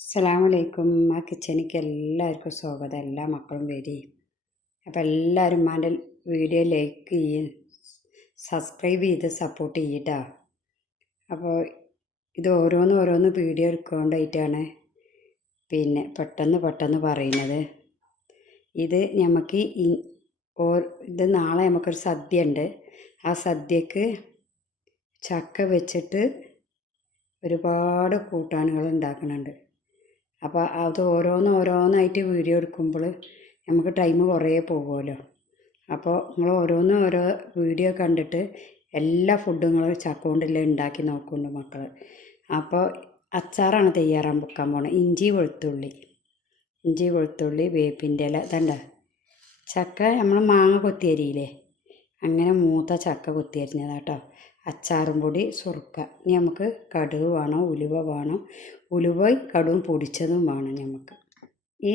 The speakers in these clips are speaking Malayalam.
അസ്സലാമലൈക്കും. ആ കിച്ചണിക്ക് എല്ലാവർക്കും സ്വാഗതം. എല്ലാ മക്കളും വരി. അപ്പോൾ എല്ലാവരും ഉമ്മാൻ്റെ വീഡിയോ ലൈക്ക് ചെയ്യും, സബ്സ്ക്രൈബ് ചെയ്ത് സപ്പോർട്ട് ചെയ്യട്ടാ. അപ്പോൾ ഇത് ഓരോന്ന് വീഡിയോ എടുക്കൊണ്ടായിട്ടാണ് പെട്ടെന്ന് പറയുന്നത്. ഇത് നമുക്ക് ഇത് നാളെ നമുക്കൊരു സദ്യ ഉണ്ട്. ആ സദ്യക്ക് ചക്ക വെച്ചിട്ട് ഒരുപാട് കൂട്ടാനുകൾ ഉണ്ടാക്കുന്നുണ്ട്. അപ്പോൾ അത് ഓരോന്നായിട്ട് വീഡിയോ എടുക്കുമ്പോൾ നമുക്ക് ടൈം കുറേ പോകുമല്ലോ. അപ്പോൾ നിങ്ങൾ ഓരോ വീഡിയോ കണ്ടിട്ട് എല്ലാ ഫുഡും നിങ്ങൾ ചക്ക കൊണ്ടല്ലേ ഉണ്ടാക്കി നോക്കുന്നുണ്ട് മക്കൾ. അപ്പോൾ അച്ചാറാണ് തയ്യാറാക്കാൻ പോണത്. ഇഞ്ചി വെളുത്തുള്ളി വേപ്പിൻ്റെ ഇല ഇതണ്ട ചക്ക നമ്മൾ മാങ്ങ കൊത്തിയരിയില്ലേ, അങ്ങനെ മൂത്ത ചക്ക കൊത്തിയരിഞ്ഞതാട്ടോ. അച്ചാറും പൊടി, സുറുക്ക. ഇനി നമുക്ക് കടുക് വേണം, ഉലുവ വേണം. ഉലുവയും കടുവും പൊടിച്ചതും വേണം നമുക്ക്. ഈ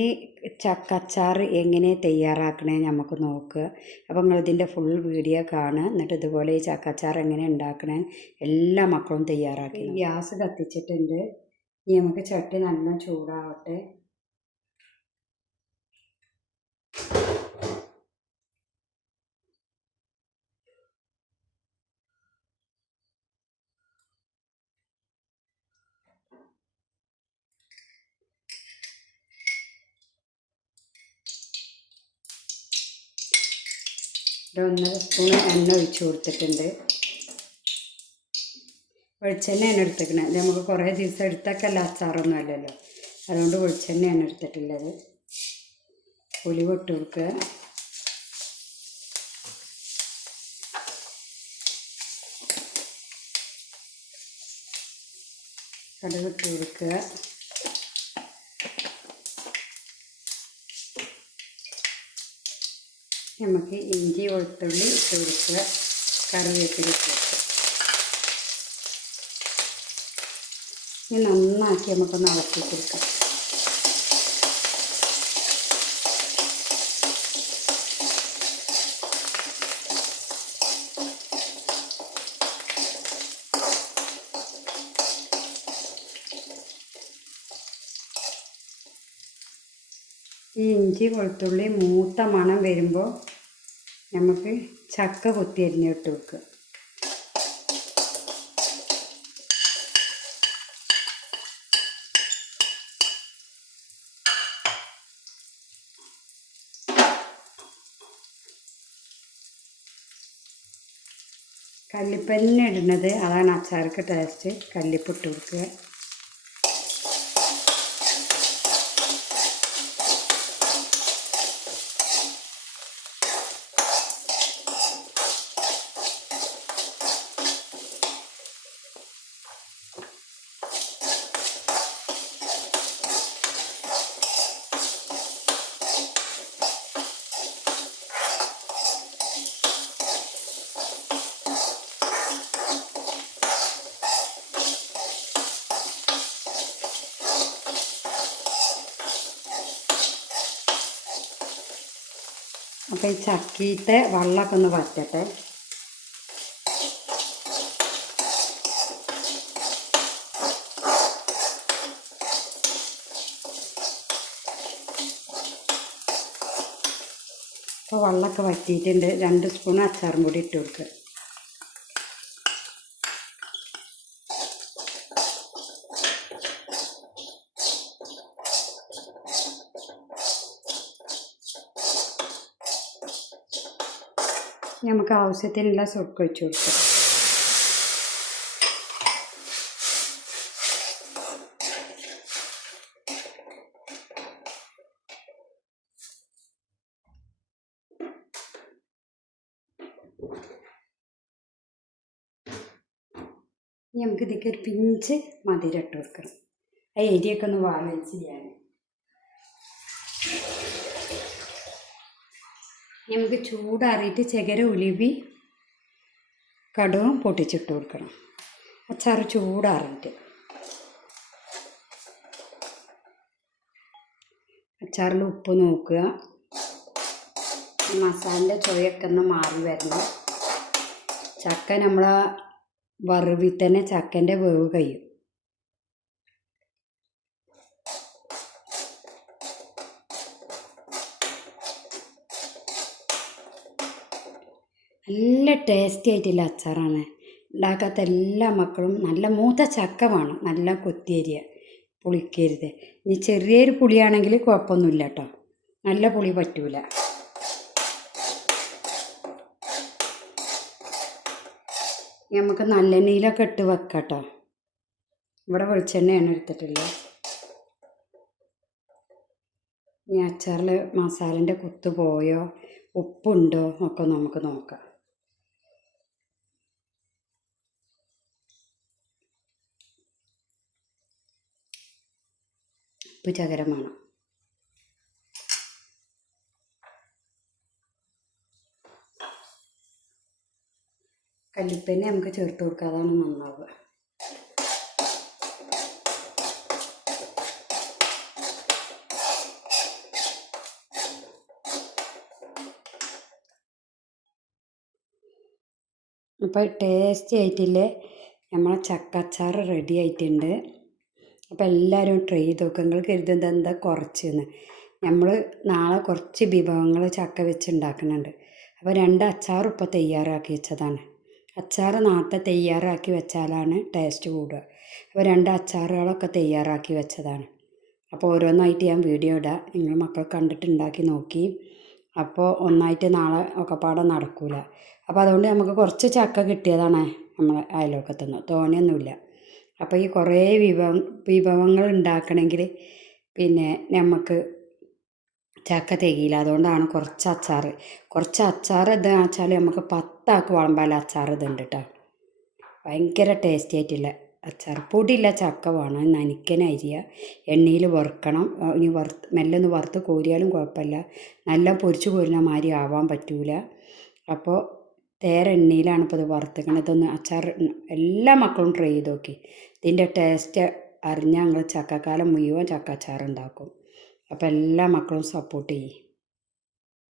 ചക്ക അച്ചാർ എങ്ങനെ തയ്യാറാക്കണേ നമുക്ക് നോക്കുക. അപ്പോൾ നിങ്ങളിതിൻ്റെ ഫുൾ വീഡിയോ കാണുക. എന്നിട്ട് ഇതുപോലെ ഈ ചക്ക അച്ചാർ എങ്ങനെ ഉണ്ടാക്കണേ എല്ലാ മക്കളും തയ്യാറാക്കി. ഗ്യാസ് കത്തിച്ചിട്ടുണ്ട്. ഇനി നമുക്ക് ചട്ടി നല്ല ചൂടാവട്ടെ. ഒരു 1.5 സ്പൂൺ എണ്ണ ഒഴിച്ച് കൊടുത്തിട്ടുണ്ട്. വെളിച്ചെണ്ണയാണ് എടുത്തിരിക്കുന്നത്. ഇത് നമുക്ക് കുറേ ദിവസം എടുത്തൊക്കെയല്ല, അച്ചാറൊന്നും അല്ലല്ലോ. അതുകൊണ്ട് വെളിച്ചെണ്ണയാണ് എടുത്തിട്ടുള്ളത്. ഉലുവ ഇട്ട് കൊടുക്കുക. കടുക് ഇട്ട് കൊടുക്കുക. നമുക്ക് ഇഞ്ചി വെളുത്തുള്ളി ഇട്ട് കൊടുക്കുക. കറിവേപ്പില ഇട്ട് കൊടുക്കുക. ഇനി നന്നാക്കി നമുക്കൊന്ന് ഇളക്കി കൊടുക്കാം. ഈ ഇഞ്ചി വെളുത്തുള്ളി മൂത്ത മണം വരുമ്പോൾ നമുക്ക് ചക്ക കൊത്തി അരിഞ്ഞിട്ട് വെക്കുക. കല്ലിപ്പന്നെ ഇടുന്നത്, അതാണ് അച്ചാർക്ക് ടേസ്റ്റ്. കല്ലിപ്പിട്ട് കൊടുക്കുക. അപ്പോൾ ഈ ചക്കീത്തെ വെള്ളമൊക്കെ ഒന്ന് വറ്റട്ടെ. അപ്പോൾ വെള്ളമൊക്കെ വറ്റിയിട്ടുണ്ട്. 2 സ്പൂൺ അച്ചാറും പൊടി ഇട്ട് കൊടുക്കുക. നമുക്ക് ആവശ്യത്തിനുള്ള സുർക്ക ഒഴിച്ച് കൊടുക്കാം. നമുക്ക് ഇതിലേക്ക് ഒരു പിഞ്ച് മധുരം ഇട്ട് കൊടുക്കണം. ആ എരിയൊക്കെ ഒന്ന് ബാലൻസ് ചെയ്യാൻ. നമുക്ക് ചൂടാറിയിട്ട് ചകര ഉലുവി കടുവും പൊട്ടിച്ചിട്ട് കൊടുക്കണം. അച്ചാർ ചൂടാറിയിട്ട്. അച്ചാറിൽ ഉപ്പ് നോക്കുക. മസാലൻ്റെ ചുവയൊക്കെ ഒന്ന് മാറി വരണം. ചക്ക നമ്മൾ വറുവിൽ തന്നെ ചക്കൻ്റെ വേവ് കഴിയും. നല്ല ടേസ്റ്റി ആയിട്ടുള്ള അച്ചാറാണ്. ഉണ്ടാക്കാത്ത എല്ലാ മക്കളും നല്ല മൂത്ത ചക്ക വേണം, നല്ല കൊത്തിയരിയ, പുളിക്കരുത്. ഇനി ചെറിയൊരു പുളിയാണെങ്കിൽ കുഴപ്പമൊന്നുമില്ല കേട്ടോ, നല്ല പുളി പറ്റൂല. നമുക്ക് നല്ലെണ്ണയിലൊക്കെ ഇട്ട് വെക്കാം കേട്ടോ. ഇവിടെ വെളിച്ചെണ്ണയാണ് എടുത്തിട്ടുള്ളത്. ഇനി അച്ചാറിൽ മസാലൻ്റെ കുത്ത് പോയോ, ഉപ്പുണ്ടോ ഒക്കെ നമുക്ക് നോക്കാം. ഉപ്പ് ചകരം വേണം. കല്ലുപ്പന്നെ നമുക്ക് ചേർത്ത് കൊടുക്കുക, അതാണ് നന്നാവുക. അപ്പോൾ ടേസ്റ്റി ആയിട്ടില്ലേ നമ്മളെ ചക്കച്ചാർ റെഡി ആയിട്ടുണ്ട്. അപ്പോൾ എല്ലാവരും ട്രൈ ചെയ്ത് നോക്കുക. നിങ്ങൾ കരുതുന്നത് എന്താ കുറച്ചെന്ന്. നമ്മൾ നാളെ കുറച്ച് വിഭവങ്ങൾ ചക്ക വെച്ച് ഉണ്ടാക്കുന്നുണ്ട്. അപ്പോൾ 2 അച്ചാറും ഇപ്പോൾ തയ്യാറാക്കി വെച്ചതാണ്. അച്ചാർ നേരത്തെ തയ്യാറാക്കി വെച്ചാലാണ് ടേസ്റ്റ് കൂടുക. അപ്പോൾ 2 അച്ചാറുകളൊക്കെ തയ്യാറാക്കി വെച്ചതാണ്. അപ്പോൾ ഓരോന്നായിട്ട് ഞാൻ വീഡിയോ ഇടാം, നിങ്ങൾ മക്കൾ കണ്ടിട്ട് ഉണ്ടാക്കി നോക്കി. അപ്പോൾ ഒന്നായിട്ട് നാളെ ഒക്കെപ്പാടെ നടക്കില്ല. അപ്പോൾ അതുകൊണ്ട് നമുക്ക് കുറച്ച് ചക്ക കിട്ടിയതാണ് നമ്മളെ അയൽവക്കത്തുനിന്ന്, തോനെയൊന്നുമില്ല. അപ്പോൾ ഈ കുറേ വിഭവങ്ങൾ ഉണ്ടാക്കണമെങ്കിൽ പിന്നെ നമുക്ക് ചക്ക തികയില്ല. അതുകൊണ്ടാണ് കുറച്ച് അച്ചാർ എന്താ വെച്ചാൽ നമുക്ക് 10 ആൾക്ക് വിളമ്പാല അച്ചാർ ഇതുണ്ട് കേട്ടോ. ഭയങ്കര ടേസ്റ്റി ആയിട്ടുള്ള അച്ചാർ. പൊടിയില്ല ചക്ക വേണം, നനയ്ക്കണ അരിയ, എണ്ണയിൽ വറുക്കണം. ഇനി മെല്ലെ ഒന്ന് വറുത്ത് കോരിയാലും കുഴപ്പമില്ല, നല്ല പൊരിച്ച് കോരുന്ന മാതിരി ആവാൻ പറ്റൂല. അപ്പോൾ എണ്ണയിലാണ് ഇപ്പോൾ ഇത് വറുത്തേക്കണത്. ഇതൊന്ന് അച്ചാർ എല്ലാ മക്കളും ട്രൈ ചെയ്ത് നോക്കി. ഇതിൻ്റെ ടേസ്റ്റ് അറിഞ്ഞാൽ ഞങ്ങൾ ചക്കക്കാലം മുഴുവൻ ചക്ക അച്ചാർ ഉണ്ടാക്കും. അപ്പോൾ എല്ലാ മക്കളും സപ്പോർട്ട് ചെയ്യും.